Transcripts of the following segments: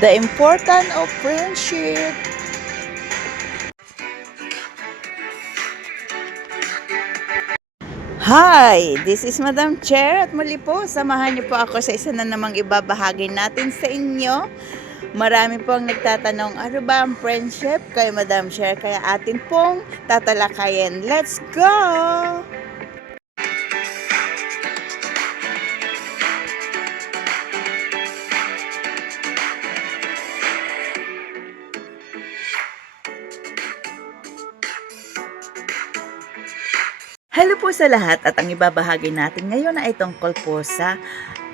The importance of friendship. Hi, this is Madam Chair at muli po, samahan niyo po ako sa isa na namang ibabahagi natin sa inyo. Marami pong nagtatanong, ano ba ang friendship kay Madam Chair? Kaya atin pong tatalakayin. Let's go! Hello po sa lahat at ang ibabahagi natin ngayon ay tungkol po sa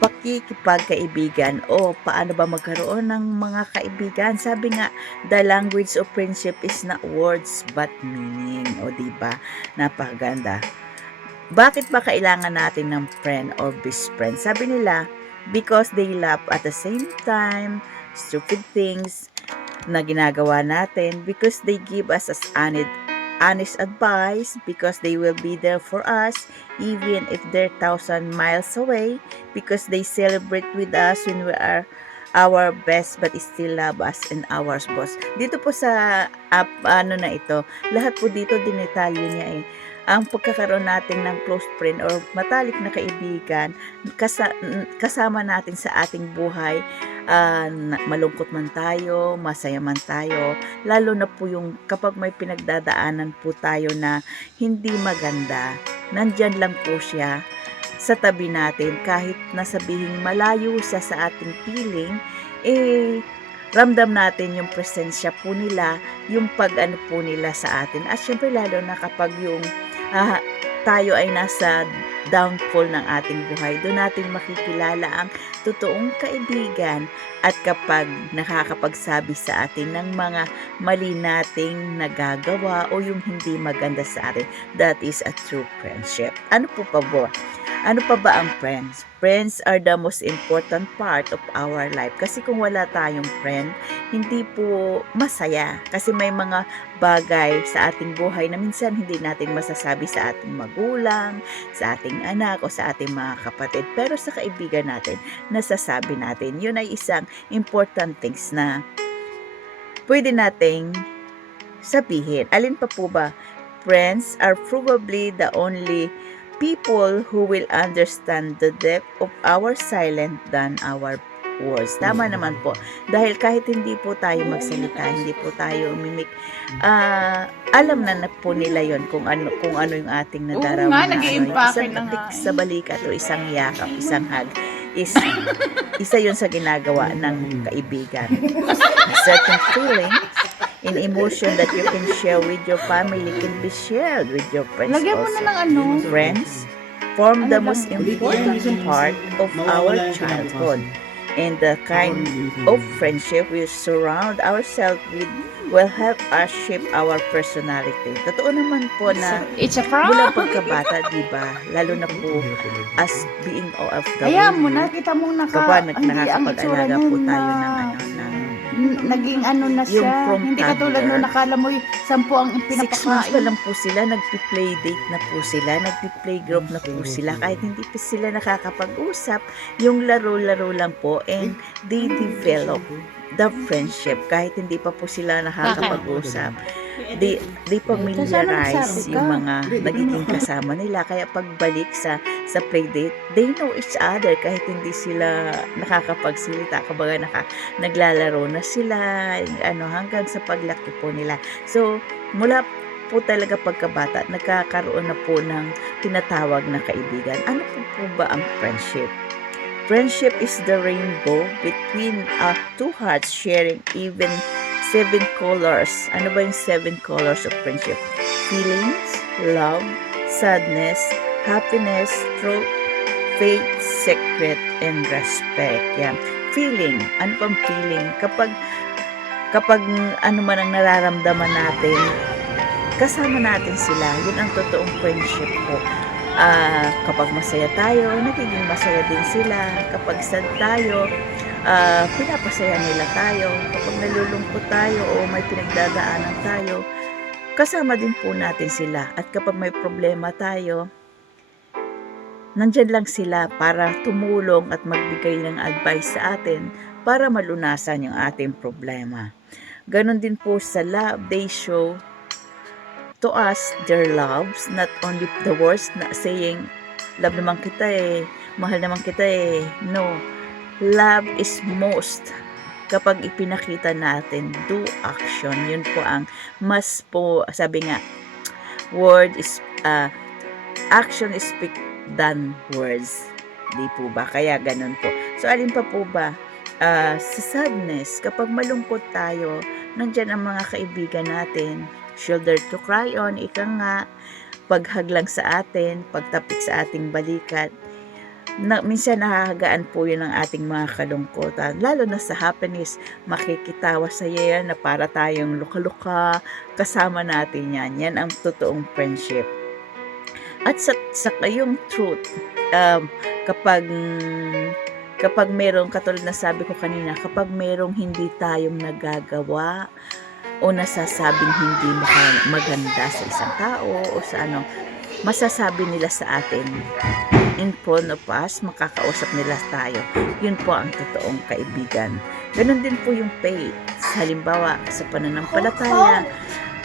pakikipagkaibigan o paano ba magkaroon ng mga kaibigan. Sabi nga, the language of friendship is not words but meaning. O diba? Napakaganda. Bakit ba kailangan natin ng friend or best friend? Sabi nila, because they laugh at the same time, stupid things na ginagawa natin, because they give us as honest advice, because they will be there for us even if they're 1,000 miles away, because they celebrate with us when we are our best but still love us and ours boss. Dito po sa ano na ito, lahat po dito dinetalye niya ang pagkakaroon natin ng close friend or matalik na kaibigan kasama natin sa ating buhay, malungkot man tayo, masaya man tayo, lalo na po yung kapag may pinagdadaanan po tayo na hindi maganda, nandyan lang po siya sa tabi natin. Kahit nasabihin malayo siya sa ating piling, ramdam natin yung presensya po nila, yung pag-ano po nila sa atin. At syempre lalo na kapag yung tayo ay nasa downfall ng ating buhay, doon natin makikilala ang totoong kaibigan. At kapag nakakapagsabi sa atin ng mga mali nating nagagawa o yung hindi maganda sa atin, that is a true friendship. Ano po pa ba? Ano pa ba ang friends? Friends are the most important part of our life. Kasi kung wala tayong friend, hindi po masaya. Kasi may mga bagay sa ating buhay na minsan hindi natin masasabi sa ating magulang, sa ating anak, o sa ating mga kapatid. Pero sa kaibigan natin, nasasabi natin. Yun ay isang important things na pwede nating sabihin. Alin pa po ba? Friends are probably the only people who will understand the depth of our silence than our words. Tama naman po. Dahil kahit hindi po tayo magsalita, hindi po tayo umimik, alam na po nila yon kung ano yung ating nadaraw na isang atik sa balikat o isang yakap, isang hug, is isa yon sa ginagawa ng kaibigan. A certain feeling in emotion that you can share with your family can be shared with your friends Lagyan mo also. na ng ano. Friends form the most important part of our childhood, and the kind of friendship we surround ourselves with will help us shape our personality. Totoo naman po na It's a prank. mula pagkabata, di ba? Lalo na po as being OFW. Kaya mo, nakita mong kapag ang itsura nakakapag-alaga po niya tayo na ng naging ano na yung siya. from Hindi katulad toddler. nung nakala mo 10 ang 6 months pa pinapakain. lang po sila, nagpi-play date na po sila, nagpi-play group na po sila, kahit hindi pa sila nakakapag-usap, yung laro-laro lang po, and they develop the friendship kahit hindi pa po sila nakakapag-usap. They familiarize yung mga nagiging kasama nila, kaya pagbalik sa play date, they know each other kahit hindi sila nakakapagsalita, kumbaga naglalaro na sila, hanggang sa paglaki po nila. So mula po talaga pagkabata, nagkakaroon na po ng tinatawag na kaibigan. Ano po ba ang friendship? Friendship is the rainbow between two hearts sharing even 7 colors. Ano ba yung 7 colors of friendship? Feelings, love, sadness, happiness, truth, faith, secret, and respect. Yan. Feeling. Ano pang feeling? Kapag ano man ang nararamdaman natin, kasama natin sila. Yun ang totoong friendship po. Kapag masaya tayo, nagiging masaya din sila. Kapag sad tayo, pinapasaya nila tayo. Kapag nalulungkot tayo o may pinagdadaanan tayo, kasama din po natin sila. At kapag may problema tayo, nandyan lang sila para tumulong at magbigay ng advice sa atin para malunasan yung ating problema. Ganon din po sa love, they show to us their loves, not only the words na saying, love naman kita mahal naman kita No, love is most kapag ipinakita natin, do action. Yun po ang mas po, sabi nga, action is speak than words. Di po ba? Kaya ganun po. So, alin pa po ba? Sa sadness, kapag malungkot tayo, nandyan ang mga kaibigan natin, shoulder to cry on, ika nga, paghaglang sa atin, pagtapik sa ating balikat. Minsan nahahagaan po yun ang ating mga kalungkutan. Lalo na sa happiness, makikitawa sa yan na para tayong luka-luka, kasama natin yan. Yan ang totoong friendship. At sa yung truth, kapag merong, katulad na sabi ko kanina, kapag merong hindi tayong nagagawa o nasasabing hindi maganda sa isang tao o sa masasabi nila sa atin in front of us, makakausap nila tayo. Yun po ang totoong kaibigan. Ganon din po yung faith. Halimbawa, sa pananampalataya,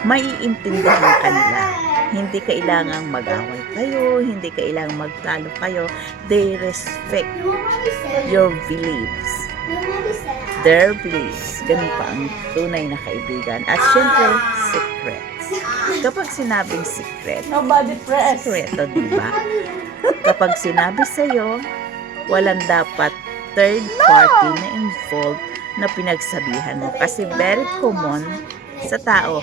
maiintindihan ka nila. Hindi kailangang mag-away kayo, hindi kailangang magtalo kayo. They respect your beliefs. Their beliefs. Ganun pa ang tunay na kaibigan. At syempre, secrets. Kapag sinabing secret, Nobody press. sekreto, diba? Kapag sinabi sa'yo, walang dapat third party na involved na pinagsabihan mo. Kasi very common sa tao,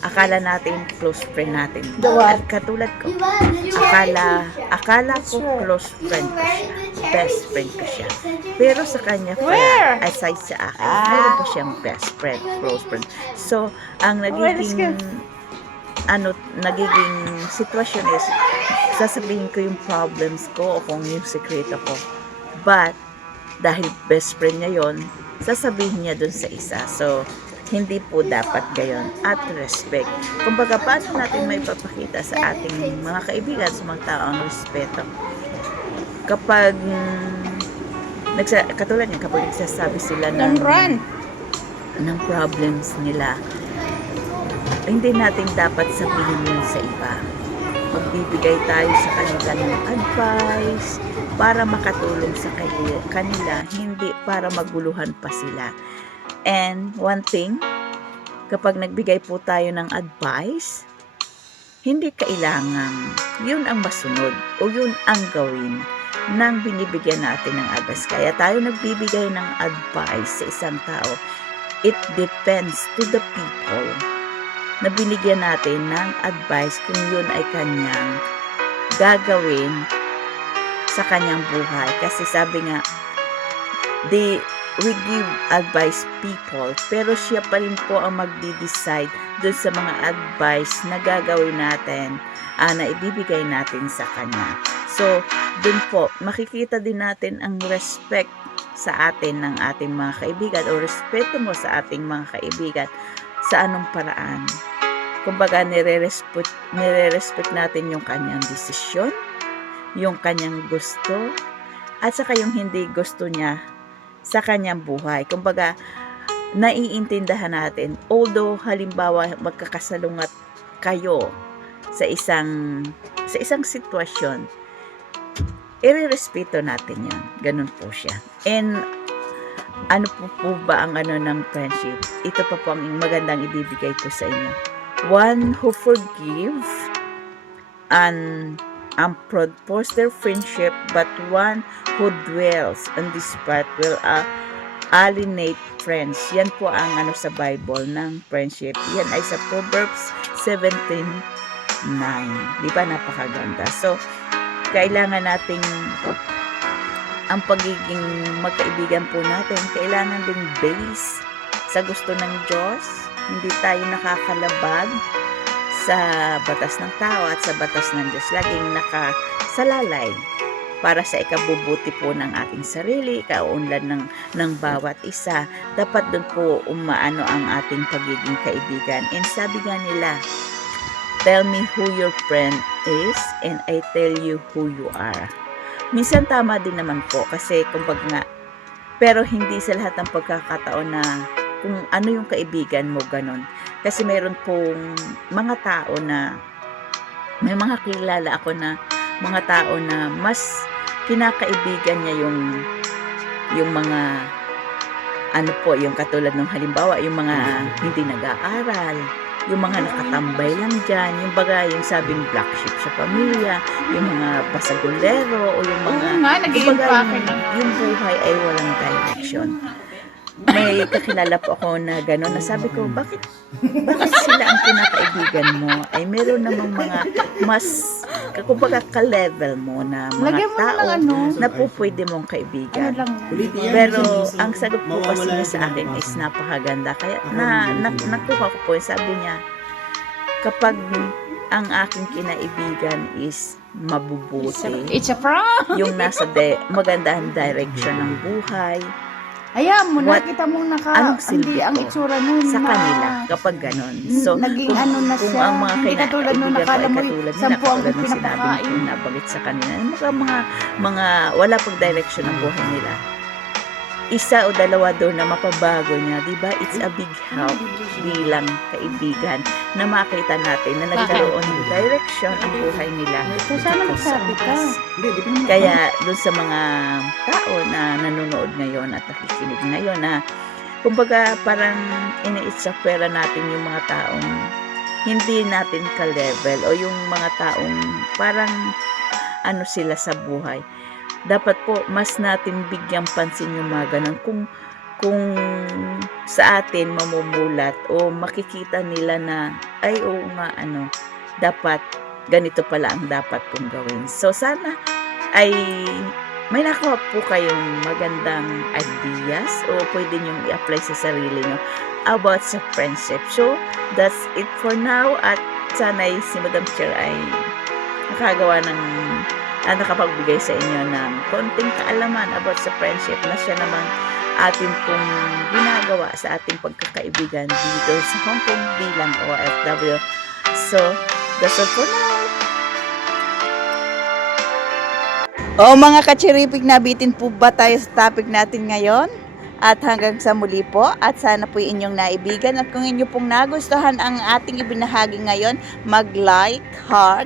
akala natin close friend natin. At katulad ko, akala ko close friend ko siya, best friend ko siya. Pero sa kanya pala, aside sa akin, meron pa siyang best friend, close friend. So, ang nagiging sitwasyon is, sasabihin ko yung problems ko o kung yung sekreto ko. But, dahil best friend niya yon, sasabihin niya dun sa isa. So, hindi po dapat gayon. At respect. Kumbaga, paano natin may papakita sa ating mga kaibigan, sa mga tao ang respeto? Kapag, katulad niya, kapag nagsasabi sila ng problems nila, hindi natin dapat sabihin yun sa iba. Magbibigay tayo sa kanila ng advice para makatulong sa kanila, hindi para maguluhan pa sila. And one thing, kapag nagbigay po tayo ng advice, hindi kailangan yun ang masunod o yun ang gawin ng binibigyan natin ng advice. Kaya tayo nagbibigay ng advice sa isang tao. It depends to the people na binigyan natin ng advice kung yun ay kanyang gagawin sa kanyang buhay. Kasi sabi nga, we give advice people, pero siya pa rin po ang magdi-decide dun sa mga advice na gagawin natin, na ibibigay natin sa kanya. So, dun po, makikita din natin ang respect sa atin ng ating mga kaibigan o respeto mo sa ating mga kaibigan sa anong paraan. Kumbaga, nire-respect natin yung kanyang desisyon, yung kanyang gusto, at saka yung hindi gusto niya sa kanyang buhay. Kumbaga, naiintindihan natin. Although, halimbawa, magkakasalungat kayo sa isang sitwasyon, irerespeto natin yan. Ganun po siya. And, ano po ba ang ng friendship? Ito pa po ang magandang ibibigay ko sa inyo. One who forgive and propose their friendship, but one who dwells on this path will alienate friends. Yan po ang sa Bible ng friendship. Yan ay sa Proverbs 17:9. Di ba napakaganda? So, kailangan nating ang pagiging magkaibigan po natin, kailangan din base sa gusto ng Diyos. Hindi tayo nakakalabag sa batas ng tao at sa batas ng Diyos. Laging nakasalalay para sa ikabubuti po ng ating sarili, kaunlad ng bawat isa. Dapat doon po umaano ang ating pagiging kaibigan. And sabi nga nila, tell me who your friend is and I tell you who you are. Minsan tama din naman po kasi kumbaga nga, Pero hindi sa lahat ng pagkakataon na kung ano yung kaibigan mo, ganon. Kasi meron pong mga tao na, may mga kilala ako na mga tao na mas kinakaibigan niya yung mga ano po, yung katulad ng halimbawa, yung mga hindi nag-aaral, yung mga nakatambay lang dyan, yung baga, yung sabing black sheep sa pamilya, yung mga basagulero, o yung mga, Oo nga, nag-i-impake yung buhay ay walang direction. May kakilala po ako na gano'n, na sabi ko, bakit sila ang kinakaibigan mo? Ay meron namang mga mas, kumbaga ka-level mo na mga Lagyan mo tao ng ano. na po pwede mong Ano kaibigan. lang. Pero ang sagot po kasi niya sa akin is napakaganda. Kaya nakuha ko po, sabi niya, kapag ang aking kinaibigan is mabubuti, It's a prank. yung nasa magandang direction ng buhay, Ayan mo, What- nakita mo anong silbi hindi ang ko itsura nun sa na- kanila kapag ganon. So, naging kung, ano na kung siya. ang mga Hindi katulad nung kinaibigan ko ay nakala mo katulad nila, 10 ang katulad ng sinabi pinapakain. ko nabagit sa kanila, mga wala pag direction ng buhay nila. Isa o dalawa doon na mapabago niya, di ba? It's a big help bilang kaibigan na makita natin na nagkaroon ng direction ang buhay nila. So, sana magsabi ka. Kaya doon sa mga tao na nanonood ngayon at nakikinig ngayon na kumbaga parang iniitsapwera natin yung mga taong hindi natin ka-level o yung mga taong parang ano sila sa buhay. Dapat po mas natin bigyang pansin yung mga ganun. Kung sa atin mamumulat o makikita nila na ay oo nga dapat ganito pala ang dapat kong gawin. So sana ay may nakuha po kayong magandang ideas o pwede niyong i-apply sa sarili niyo about sa friendship. So that's it for now, at sana si Madam Chair ay nakagawa ng nakapagbigay sa inyo ng konting kaalaman about sa friendship na siya namang atin pong ginagawa sa ating pagkakaibigan dito sa Hong Kong bilang OFW. So, that's all for now. Mga kachiripig, nabitin po ba tayo sa topic natin ngayon? At hanggang sa muli po, at sana po inyong naibigan, at kung inyo pong nagustuhan ang ating ibinahagi ngayon, mag-like, heart,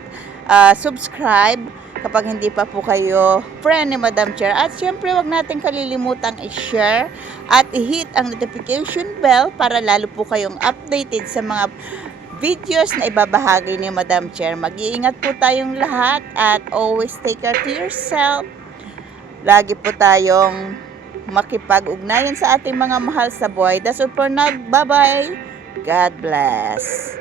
subscribe, kapag hindi pa po kayo friend ni Madam Chair. At syempre, wag natin kalilimutang i-share at i-hit ang notification bell para lalo po kayong updated sa mga videos na ibabahagi ni Madam Chair. Mag-iingat po tayong lahat at always take care to yourself. Lagi po tayong makipag-ugnayan sa ating mga mahal sa buhay. That's all for now. Bye-bye. God bless.